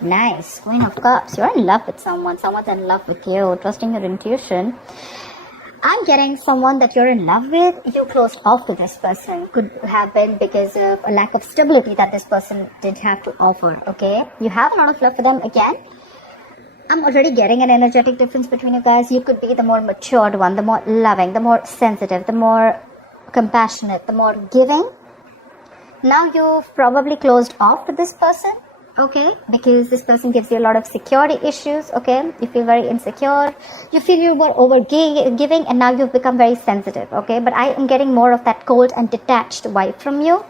Nice. Queen of Cups. You're in love with someone. Someone's in love with you. Trusting your intuition. I'm getting someone that you're in love with. You closed off to this person. Could have been because of a lack of stability that this person did have to offer. Okay. You have a lot of love for them again. I'm already getting an energetic difference between you guys. You could be the more matured one, the more loving, the more sensitive, the more compassionate, the more giving. Now you've probably closed off to this person, okay, because this person gives you a lot of security issues, okay. You feel very insecure, you feel you were over giving, and now you've become very sensitive, okay. But I am getting more of that cold and detached vibe from you.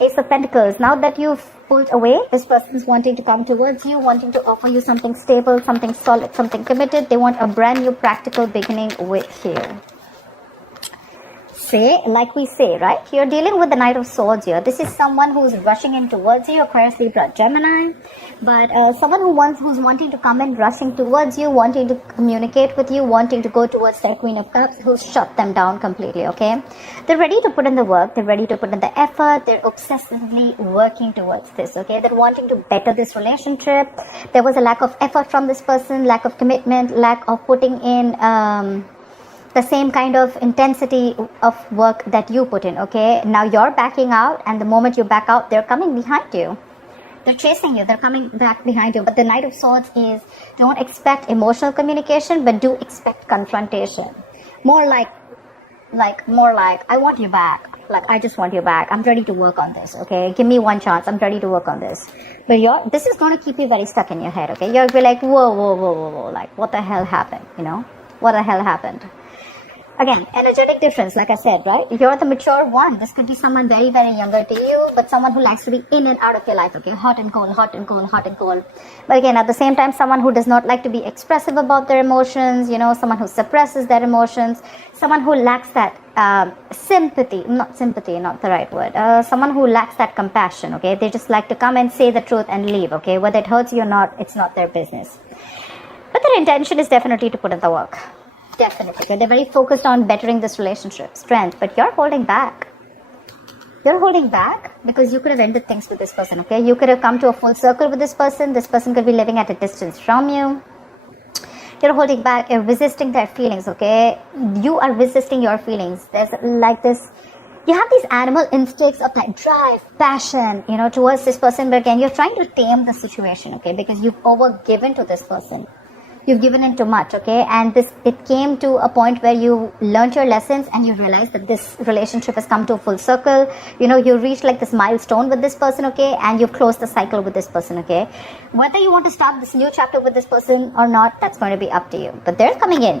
Ace of Pentacles. Now that you've pulled away, this person is wanting to come towards you, wanting to offer you something stable, something solid, something committed. They want a brand new practical beginning with you. Say, like we say, right? You're dealing with the Knight of Swords here. This is someone who's rushing in towards you, Aquarius, Libra, Gemini. But someone who's wanting to come in, rushing towards you, wanting to communicate with you, wanting to go towards their Queen of Cups, who's shut them down completely, okay? They're ready to put in the work. They're ready to put in the effort. They're obsessively working towards this, okay? They're wanting to better this relationship. There was a lack of effort from this person, lack of commitment, lack of putting in the same kind of intensity of work that you put in, okay? Now you're backing out, and the moment you back out, they're coming behind you. They're chasing you. They're coming back behind you. But the Knight of Swords is, don't expect emotional communication, but do expect confrontation. More like, I want you back. Like, I just want you back. I'm ready to work on this, okay? Give me one chance. I'm ready to work on this. But this is going to keep you very stuck in your head, okay? You'll be like, whoa. Like, what the hell happened, you know? What the hell happened? Again, energetic difference, like I said, right? You're the mature one. This could be someone very, very younger to you, but someone who likes to be in and out of your life, okay? Hot and cold, hot and cold, hot and cold. But again, at the same time, someone who does not like to be expressive about their emotions, you know, someone who suppresses their emotions, someone who lacks that sympathy, not the right word, someone who lacks that compassion, okay? They just like to come and say the truth and leave, okay? Whether it hurts you or not, it's not their business. But their intention is definitely to put in the work. Definitely. They're very focused on bettering this relationship, strength, but you're holding back. You're holding back because you could have ended things with this person, okay? You could have come to a full circle with this person. This person could be living at a distance from you. You're holding back. You're resisting their feelings, okay? You are resisting your feelings. There's like this, you have these animal instincts of like drive, passion, you know, towards this person. But again, you're trying to tame the situation, okay? Because you've overgiven to this person. You've given in too much, okay? And it came to a point where you learned your lessons and you realized that this relationship has come to a full circle. You know, you reached like this milestone with this person, okay? And you've closed the cycle with this person, okay? Whether you want to start this new chapter with this person or not, that's going to be up to you. But they're coming in,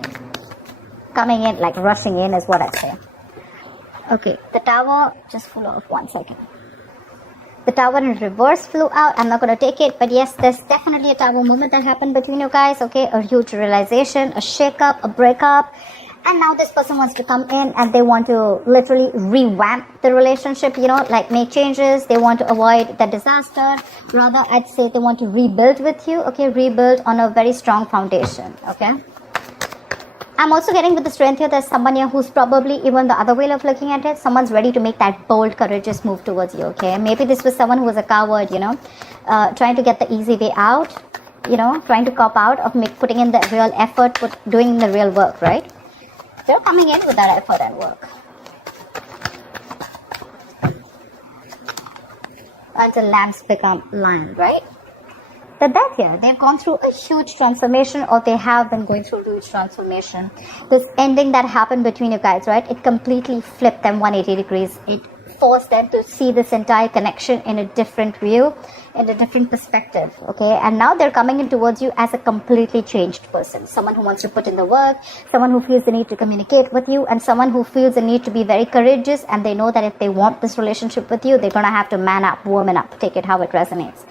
like rushing in is what I say. Okay, the Tower just flew off. 1 second. The Tower in reverse flew out. I'm not going to take it. But yes, there's definitely a Tower moment that happened between you guys. Okay, a huge realization, a shake-up, a breakup. And now this person wants to come in and they want to literally revamp the relationship, you know, like make changes. They want to avoid the disaster. Rather, I'd say they want to rebuild with you. Okay, rebuild on a very strong foundation. Okay. I'm also getting with the strength here, there's someone here who's probably even the other way of looking at it. Someone's ready to make that bold, courageous move towards you, okay? Maybe this was someone who was a coward, you know, trying to get the easy way out, you know, trying to cop out of putting in the real effort, doing the real work, right? They're coming in with that effort and work. Until lambs become lions, right? That here, they've gone through a huge transformation, or they have been going through a huge transformation. This ending that happened between you guys, right? It completely flipped them 180 degrees. It forced them to see this entire connection in a different view, in a different perspective, okay? And now they're coming in towards you as a completely changed person. Someone who wants to put in the work, someone who feels the need to communicate with you, and someone who feels the need to be very courageous, and they know that if they want this relationship with you, they're going to have to man up, woman up, take it how it resonates.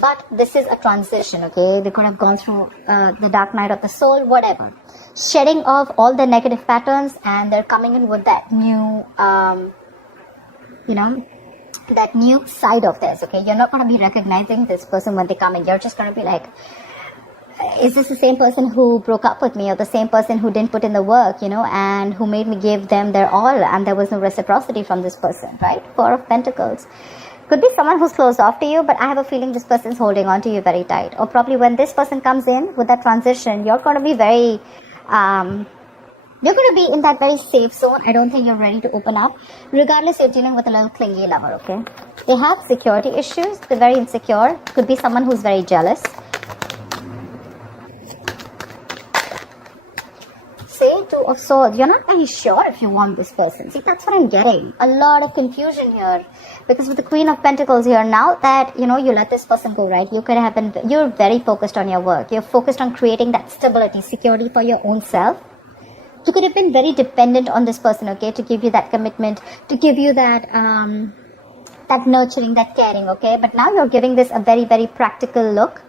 But this is a transition, okay? They could have gone through the dark night of the soul, whatever. Shedding off all the negative patterns, and they're coming in with that new, you know, that new side of theirs, okay? You're not going to be recognizing this person when they come in. You're just going to be like, is this the same person who broke up with me, or the same person who didn't put in the work, you know, and who made me give them their all, and there was no reciprocity from this person, right? Four of Pentacles. Could be someone who's closed off to you, but I have a feeling this person's holding on to you very tight. Or probably when this person comes in with that transition, you're going to be very, you're going to be in that very safe zone. I don't think you're ready to open up. Regardless, you're dealing with a little clingy lover, okay? They have security issues. They're very insecure. Could be someone who's very jealous. Say Two of Swords. You're not very sure if you want this person. See, that's what I'm getting. A lot of confusion here. Because with the Queen of Pentacles here, now that, you let this person go, right? You could have been, you're very focused on your work. You're focused on creating that stability, security for your own self. You could have been very dependent on this person, okay? To give you that commitment, to give you that, that nurturing, that caring, okay? But now you're giving this a very, very practical look.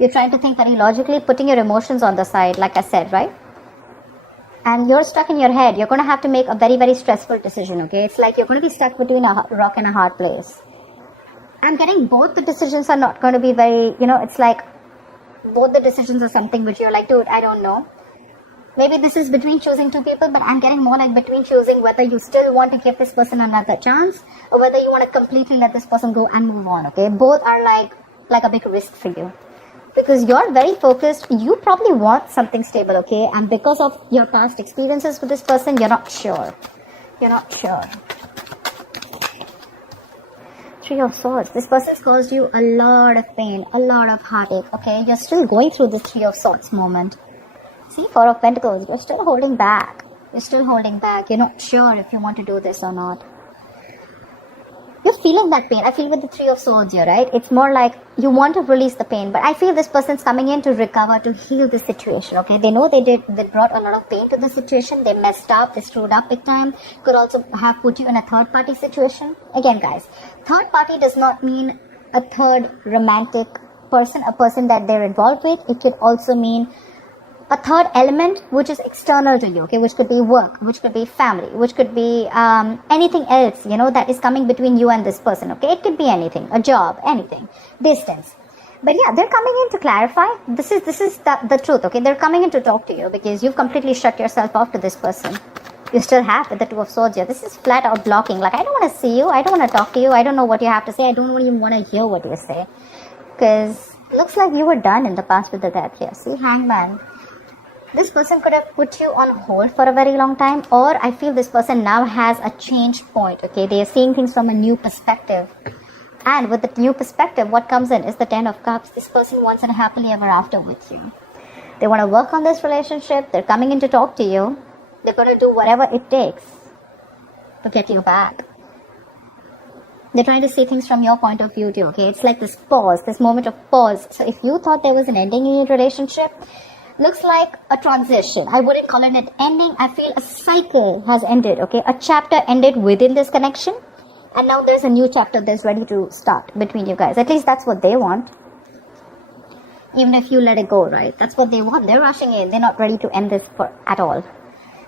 You're trying to think very logically, putting your emotions on the side, like I said, right? And you're stuck in your head. You're going to have to make a very, very stressful decision, okay? It's like you're going to be stuck between a rock and a hard place. I'm getting both the decisions are not going to be very, it's like both the decisions are something which you're like, dude, I don't know. Maybe this is between choosing two people, but I'm getting more like between choosing whether you still want to give this person another chance or whether you want to completely let this person go and move on, okay? Both are like a big risk for you. Because you're very focused, you probably want something stable, okay? And because of your past experiences with this person, you're not sure. You're not sure. Three of Swords. This person's caused you a lot of pain, a lot of heartache, okay? You're still going through this Three of Swords moment. See, Four of Pentacles. You're still holding back. You're still holding back. You're not sure if you want to do this or not. You're feeling that pain. I feel with the Three of Swords here, right? It's more like you want to release the pain, but I feel this person's coming in to recover, to heal the situation, okay? They know they brought a lot of pain to the situation. They messed up, they screwed up big time. Could also have put you in a third party situation. Again, guys, third party does not mean a third romantic person, a person that they're involved with. It could also mean a third element which is external to you, okay, which could be work, which could be family, which could be anything else, that is coming between you and this person, okay? It could be anything, a job, anything, distance. But yeah, they're coming in to clarify. This is the truth, okay? They're coming in to talk to you because you've completely shut yourself off to this person. You still have with the Two of Swords here. This is flat out blocking. Like, I don't want to see you. I don't want to talk to you. I don't know what you have to say. I don't even want to hear what you say. Because looks like you were done in the past with the Death here. See, Hangman. This person could have put you on hold for a very long time, or I feel this person now has a change point, okay? They are seeing things from a new perspective. And with the new perspective, what comes in is the Ten of Cups. This person wants a happily ever after with you. They want to work on this relationship. They're coming in to talk to you. They're going to do whatever it takes to get you back. They're trying to see things from your point of view too, okay? It's like this pause, this moment of pause. So if you thought there was an ending in your relationship, looks like a transition. I wouldn't call it an ending. I feel a cycle has ended, okay? A chapter ended within this connection. And now there's a new chapter that's ready to start between you guys. At least that's what they want. Even if you let it go, right? That's what they want. They're rushing in. They're not ready to end this at all.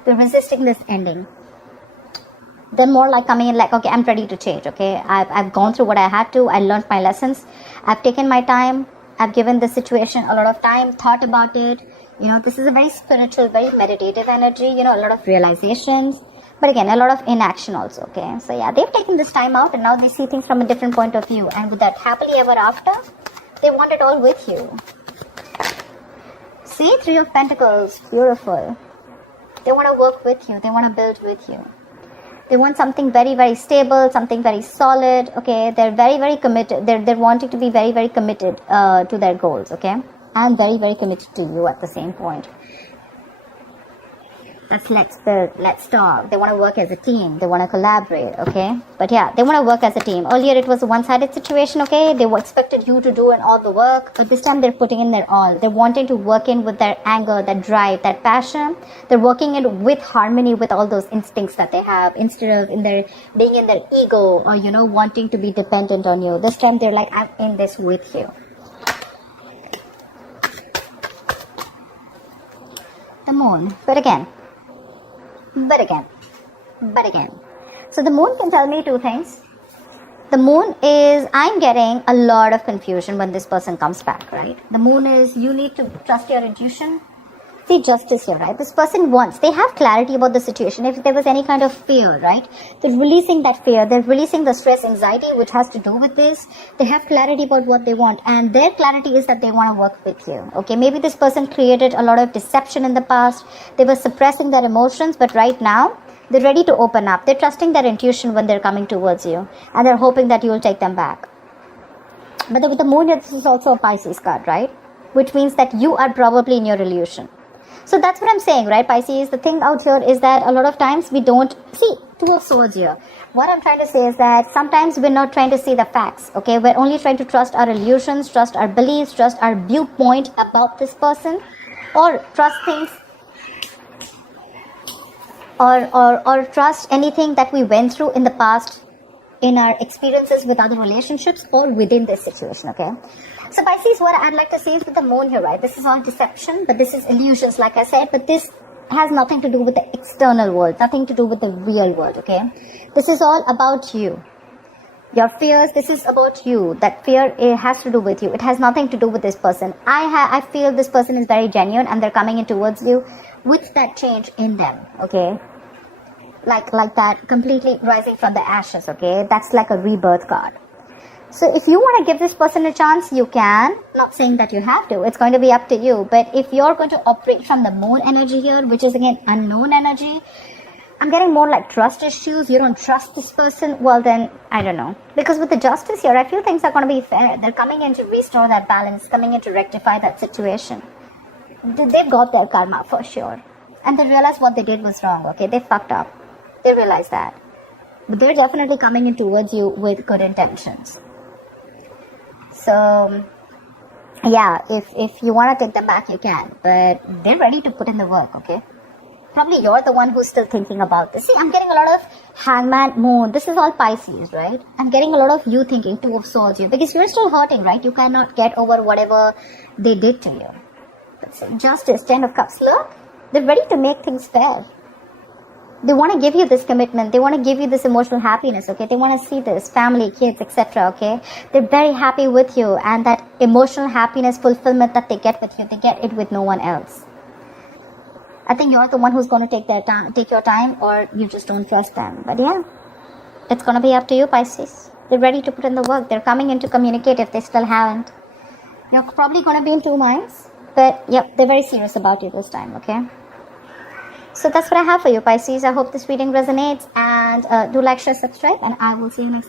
They're resisting this ending. They're more like coming in like, okay, I'm ready to change, okay? I've gone through what I had to. I learned my lessons. I've taken my time. I've given the situation a lot of time, thought about it. This is a very spiritual, very meditative energy, a lot of realizations. But again, a lot of inaction also, okay? So yeah, they've taken this time out and now they see things from a different point of view. And with that happily ever after, they want it all with you. See, Three of Pentacles, beautiful. They want to work with you. They want to build with you. They want something very, very stable, something very solid, okay? They're very, very committed. They're wanting to be very, very committed to their goals, okay? And very, very committed to you at the same point. That's let's build, let's talk. They want to work as a team. They want to collaborate, okay? But yeah, they want to work as a team. Earlier it was a one-sided situation, okay? They expected you to do all the work. But this time they're putting in their all. They're wanting to work in with their anger, that drive, that passion. They're working in with harmony with all those instincts that they have. Instead of being in their ego or, wanting to be dependent on you. This time they're like, I'm in this with you. The Moon. But again. So the Moon can tell me two things. The Moon is, I'm getting a lot of confusion when this person comes back, right? The Moon is, you need to trust your intuition. See, justice here, right? This person wants, they have clarity about the situation. If there was any kind of fear, right? They're releasing that fear. They're releasing the stress, anxiety, which has to do with this. They have clarity about what they want. And their clarity is that they want to work with you. Okay, maybe this person created a lot of deception in the past. They were suppressing their emotions, but right now, they're ready to open up. They're trusting their intuition when they're coming towards you. And they're hoping that you'll take them back. But with the moon, this is also a Pisces card, right? Which means that you are probably in your illusion. So that's what I'm saying, right, Pisces? The thing out here is that a lot of times we don't see. Two of Swords here. What I'm trying to say is that sometimes we're not trying to see the facts, okay? We're only trying to trust our illusions, trust our beliefs, trust our viewpoint about this person, or trust things, or trust anything that we went through in the past, in our experiences with other relationships or within this situation, okay? So Pisces, what I'd like to say is with the moon here, right? This is all deception, but this is illusions, like I said, but this has nothing to do with the external world, nothing to do with the real world, okay? This is all about you. Your fears, this is about you. That fear, it has to do with you. It has nothing to do with this person. I feel this person is very genuine and they're coming in towards you with that change in them, okay? Like that, completely rising from the ashes, okay? That's like a rebirth card. So if you want to give this person a chance, you can. Not saying that you have to. It's going to be up to you. But if you're going to operate from the moon energy here, which is again unknown energy, I'm getting more like trust issues. You don't trust this person. Well, then, I don't know. Because with the justice here, I feel things are going to be fair. They're coming in to restore that balance, coming in to rectify that situation. They've got their karma for sure. And they realize what they did was wrong, okay? They fucked up. They realize that. But they're definitely coming in towards you with good intentions. So, yeah, if you want to take them back, you can. But they're ready to put in the work, okay? Probably you're the one who's still thinking about this. See, I'm getting a lot of Hangman, Moon. This is all Pisces, right? I'm getting a lot of you thinking, Two of Swords here. Because you're still hurting, right? You cannot get over whatever they did to you. But Justice, Ten of Cups. Look, they're ready to make things fair. They want to give you this commitment. They want to give you this emotional happiness, okay? They want to see this, family, kids, etc., okay? They're very happy with you. And that emotional happiness, fulfillment that they get with you, they get it with no one else. I think you're the one who's going to take your time, or you just don't trust them. But yeah, it's going to be up to you, Pisces. They're ready to put in the work. They're coming in to communicate if they still haven't. You're probably going to be in two minds. But yep, they're very serious about you this time, okay? So that's what I have for you, Pisces. I hope this reading resonates, and do like, share, subscribe, and I will see you next time.